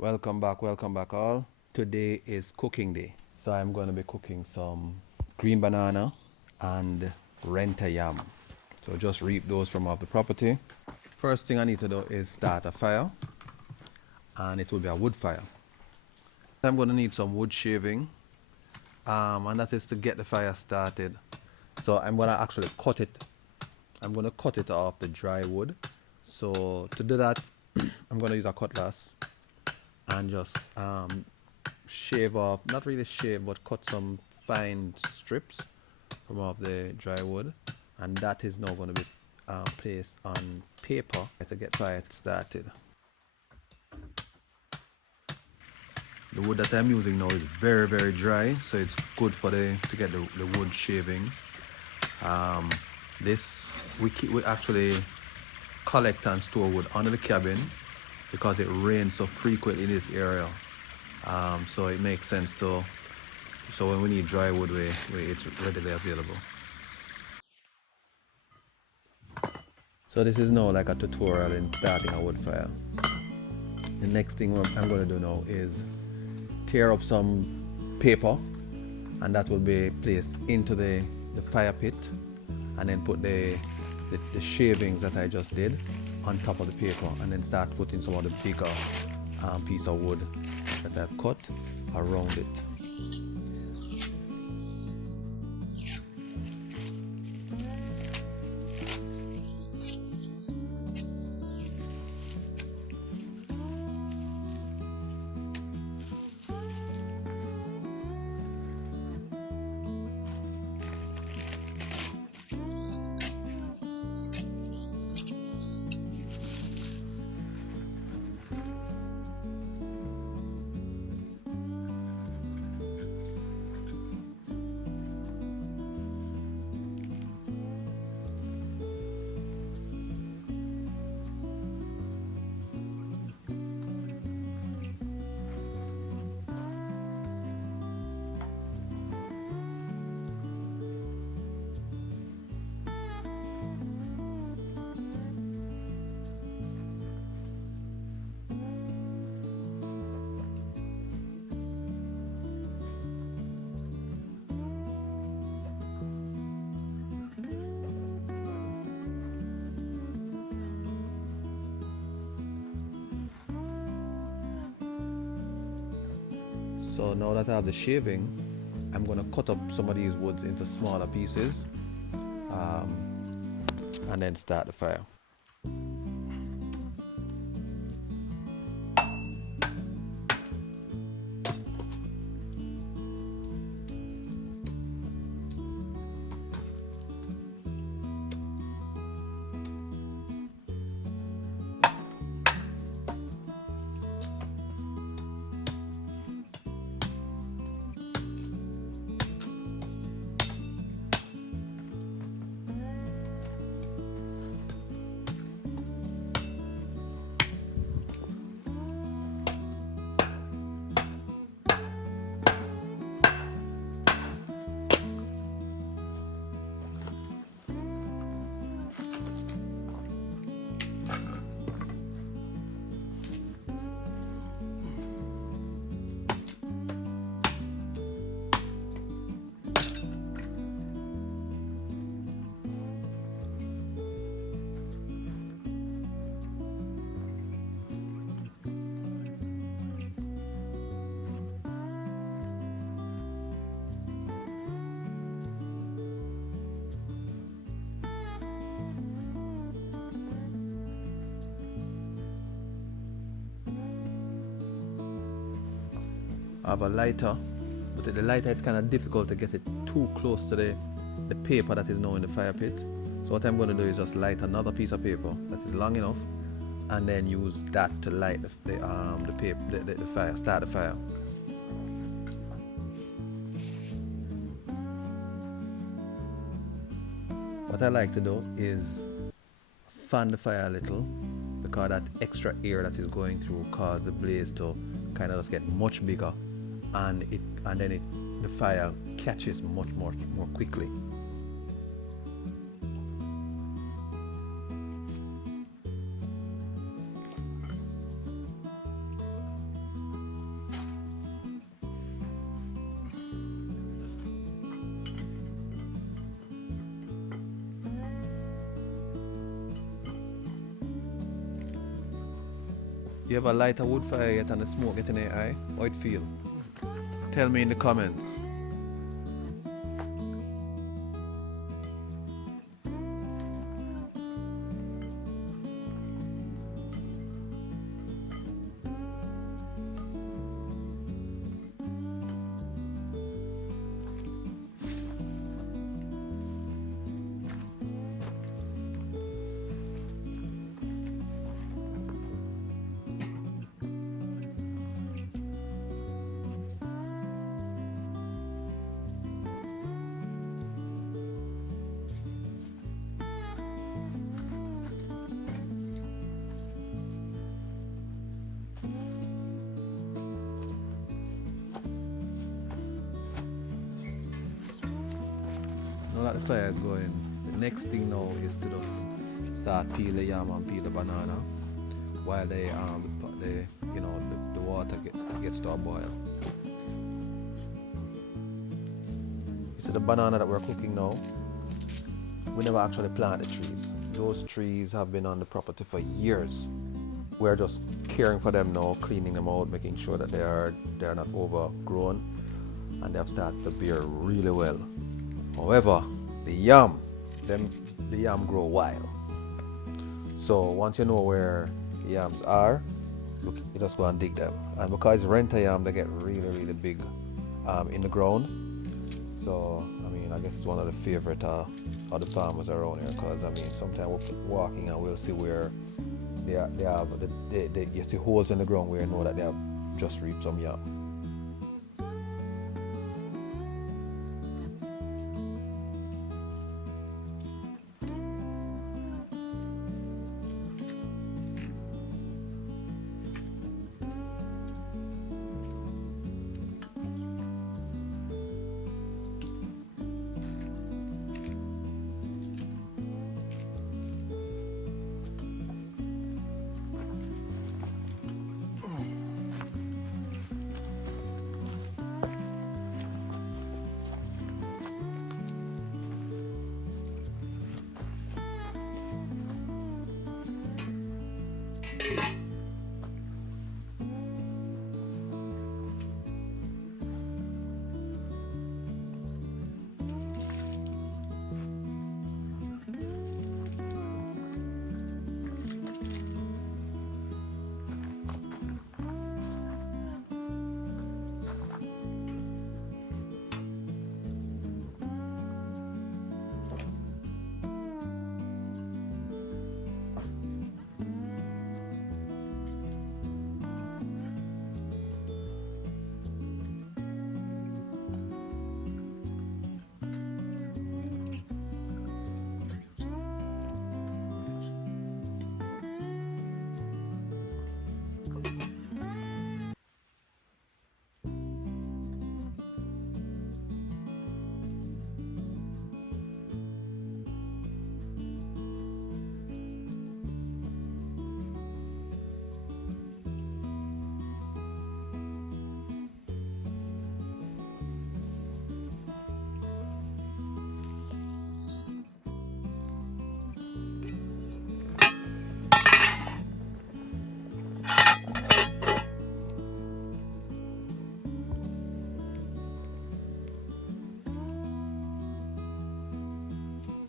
Welcome back all. Today is cooking day. So I'm going to be cooking some green banana and renta yam. So just reap those from off the property. First thing I need to do is start a fire, and it will be a wood fire. I'm going to need some wood shaving, and that is to get the fire started. So I'm going to actually cut it. I'm going to cut it off the dry wood. So to do that, I'm going to use a cutlass and just shave off, not really shave, but cut some fine strips from off the dry wood, and that is now going to be placed on paper to get fire started. The wood that I'm using now is very dry, so it's good for to get the wood shavings. This we actually collect and store wood under the cabin because it rains so frequently in this area. So it makes sense so when we need dry wood, it's readily available. So this is now like a tutorial in starting a wood fire. The next thing I'm going to do now is tear up some paper, and that will be placed into the fire pit, and then put the shavings that I just did on top of the paper, and then start putting some of the bigger piece of wood that I've cut around it. So now that I have the shaving, I'm going to cut up some of these woods into smaller pieces, and then start the fire. I have a lighter, but the lighter, it's kind of difficult to get it too close to the paper that is now in the fire pit. So what I'm going to do is just light another piece of paper that is long enough, and then use that to light the fire, start the fire. What I like to do is fan the fire a little, because that extra air that is going through cause the blaze to kind of just get much bigger, and then the fire catches much more quickly. You ever light a wood fire yet and the smoke get in your eye? How it feel? Tell me in the comments. Now that the fire is going, the next thing now is to just start peel the yam and peel the banana while the water gets to a boil. You see the banana that we're cooking now, we never actually planted the trees. Those trees have been on the property for years. We're just caring for them now, cleaning them out, making sure that they're not overgrown, and they have started to bear really well. However, the yam grow wild. So once you know where the yams are, look, you just go and dig them. And because renta yam, they get really, really big in the ground. So I mean, I guess it's one of the favorite of the farmers around here. Because I mean, sometimes we're walking and we'll see where you see holes in the ground where you know that they have just reaped some yam.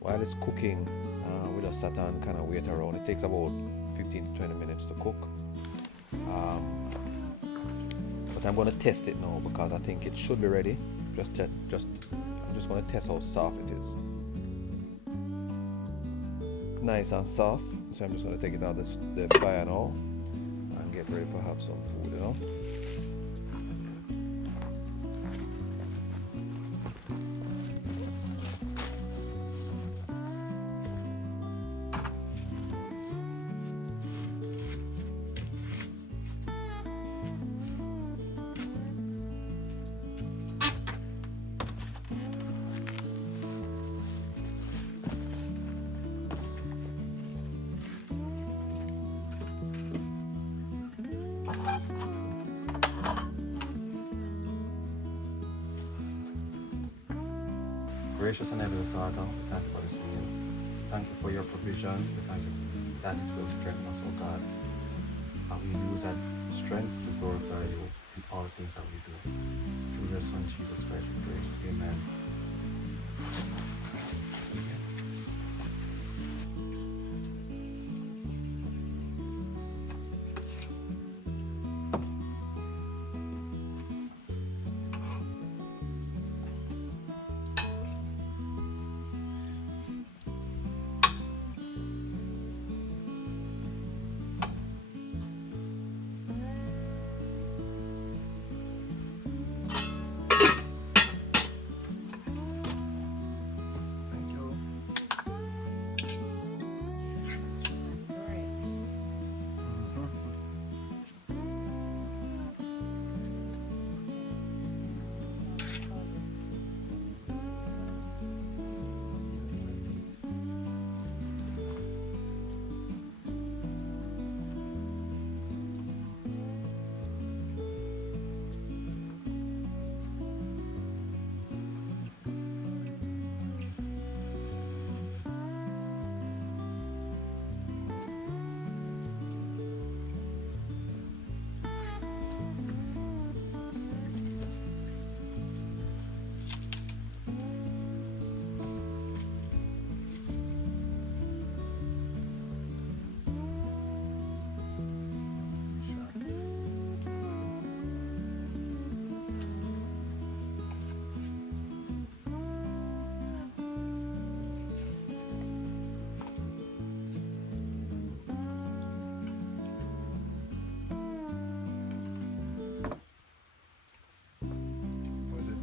While it's cooking, we just sat and kind of wait around. It takes about 15 to 20 minutes to cook. But I'm going to test it now because I think it should be ready. I'm just going to test how soft it is. It's nice and soft, so I'm just going to take it out of the fire now and get ready for have some food, you know. Gracious and Heavenly Father, thank you for this meal. Thank you for your provision. Thank you that it will strengthen us, oh God. and we use that strength to glorify you in all things that we do. Through your Son Jesus Christ we pray. Amen. Thank you. What is it?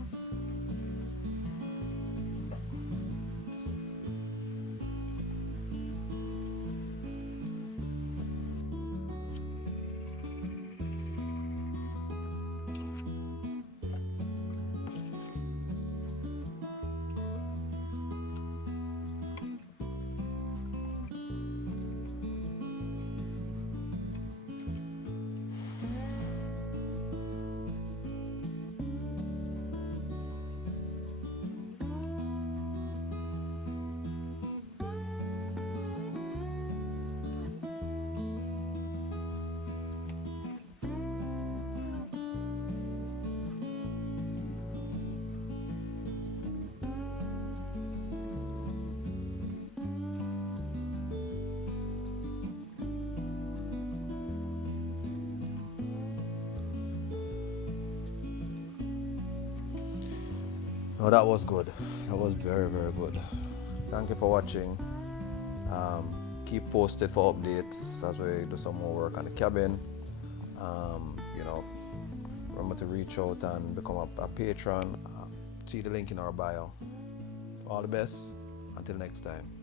Oh, that was good. That was very, very good. Thank you for watching. Keep posted for updates as we do some more work on the cabin. You know, remember to reach out and become a patron. See the link in our bio. All the best. Until next time.